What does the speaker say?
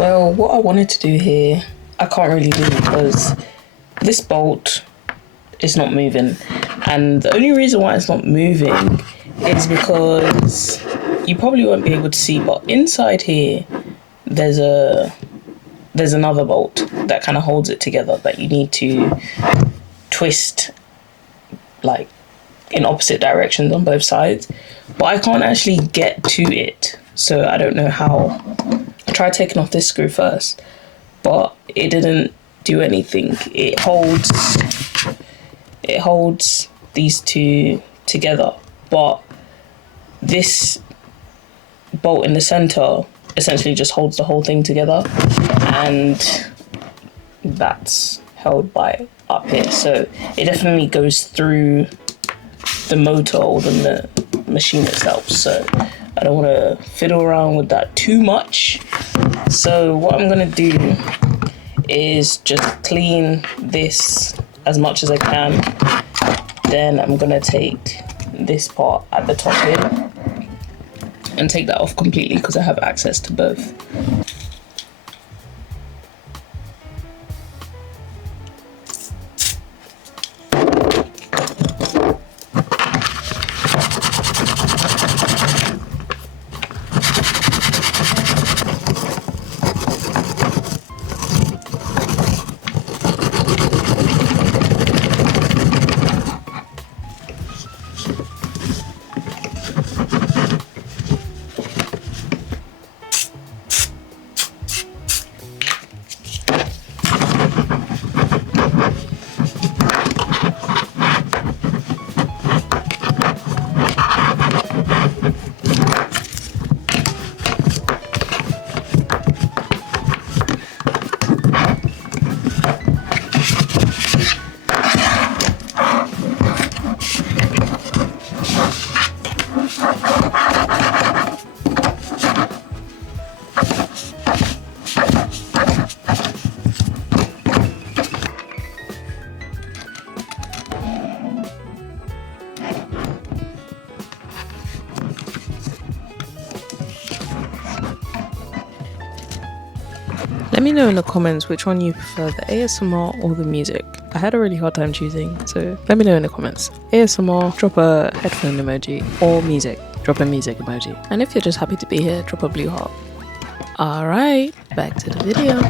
Well, what I wanted to do here, I can't really do because this bolt is not moving. And the only reason why it's not moving is because you probably won't be able to see, but inside here, there's another bolt that kind of holds it together that you need to twist like in opposite directions on both sides. But I can't actually get to it, so I don't know how. I tried taking off this screw first, but it didn't do anything. It holds these two together, but this bolt in the center essentially just holds the whole thing together, and that's held by up here. So it definitely goes through the motor or the machine itself. So I don't want to fiddle around with that too much. So what I'm going to do is just clean this as much as I can. Then I'm going to take this part at the top here and take that off completely because I have access to both. Let me know in the comments which one you prefer, the ASMR or the music. I had a really hard time choosing, so let me know in the comments. ASMR, drop a headphone emoji, or music, drop a music emoji. And if you're just happy to be here, drop a blue heart. Alright, back to the video.